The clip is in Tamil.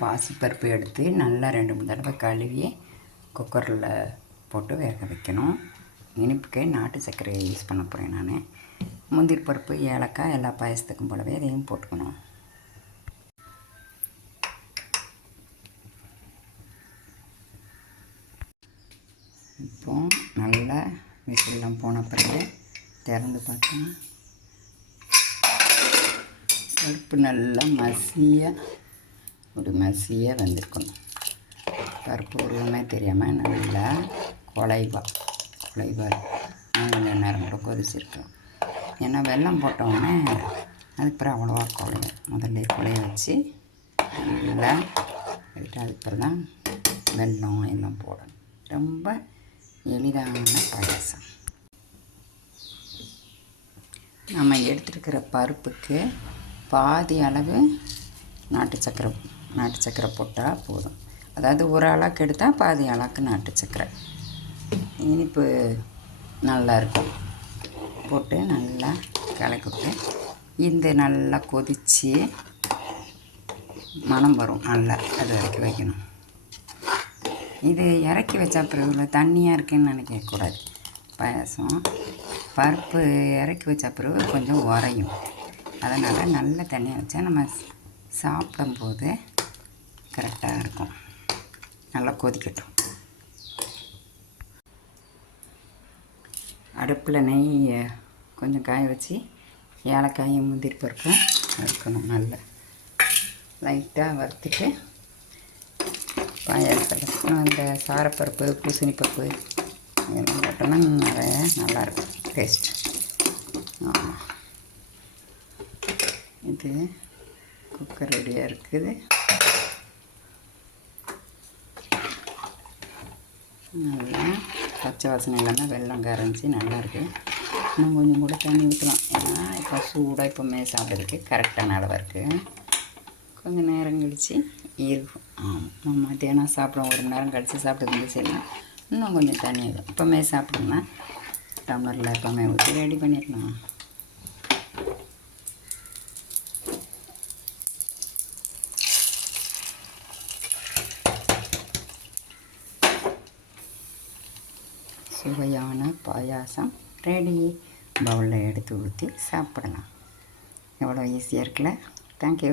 பாசிப்பருப்பு எடுத்து நல்லா 2-3 தடவை கழுவி குக்கரில் போட்டு வேக வைக்கணும். இனிப்புக்கு நாட்டு சர்க்கரையை யூஸ் பண்ண போகிறேன் நான். முந்திரி பருப்பு, ஏலக்காய் எல்லா பாயசத்துக்கும் போலவே அதையும் போட்டுக்கணும். இப்போ நல்லா விசில்லாம் போன பிறகு திறந்து பார்த்தோம். பருப்பு நல்லா மசியாக வெந்திருக்கணும். பருப்பு உருவமே தெரியாமல் நல்லா குலைவாக கொஞ்சம் நேரம் கூட கொதிச்சிருக்கோம். ஏன்னா வெல்லம் போட்டோடனே அதுக்கப்புறம் அவ்வளோவா குழையும். முதல்ல குழைய வச்சு நல்லா எடுத்து அதுக்கப்புறம் தான் வெல்லம் எல்லாம் போடணும். ரொம்ப எளிதான பாயாசம். நம்ம எடுத்துருக்கிற பருப்புக்கு பாதி அளவு நாட்டு சக்கரை போட்டால் போதும். அதாவது ஒரு அளவுக்கு எடுத்தால் பாதி அளவுக்கு நாட்டு சக்கரை. இனிப்பு நல்லாயிருக்கும். போட்டு நல்லா கலக்கிவிட்டு இந்த நல்லா கொதித்து மணம் வரும். நல்லா அது வரைக்கும் வைக்கணும். இது இறக்கி வச்சா பிறகு தண்ணியாக இருக்குதுன்னு நினைக்கக்கூடாது. பாயாசம் பருப்பு இறக்கி வச்ச பிறகு கொஞ்சம் உரையும். அதனால் நல்ல தண்ணியாக வச்சா நம்ம சாப்பிடும்போது கரெக்டாக இருக்கும். நல்லா கொதிக்கட்டும். அடுப்பில் நெய் கொஞ்சம் காய வச்சு ஏலக்காயும் முந்திரி பருப்பும் வறுக்கணும். நல்லா லைட்டாக வறுத்துட்டு பாயாசத்தில் அந்த சாரப்பருப்பு, பூசணி பருப்பு இதெல்லாம் போட்டோம்னா நிறைய நல்லாயிருக்கும் டேஸ்ட். இது குக்கர் ரெடியாக இருக்குது. நல்லா பச்சை வாசனை இல்லாமல் வெல்லம் கரைஞ்சி நல்லாயிருக்கு. இன்னும் கொஞ்சம் கூட தண்ணி ஊற்றலாம். ஏன்னா இப்போ சூடாக இப்போமே சாப்பிட்றதுக்கு கரெக்டான அளவாக இருக்குது. கொஞ்சம் நேரம் கழித்து இருக்கும். மத்தியானம் சாப்பிடுவோம், 1 மணி நேரம் கழித்து சாப்பிட்றது செய்யலாம். இன்னும் கொஞ்சம் தண்ணி ஆகும். இப்போமே சாப்பிட்டோம்னா டம்ளரில் எப்போவுமே ஊற்றி ரெடி பண்ணிடலாம். சுவையான பாயாசம் ரெடி. பவுலில் எடுத்து ஊற்றி சாப்பிடலாம். எவ்வளோ ஈஸியாக இருக்குல்ல. தேங்க்யூ.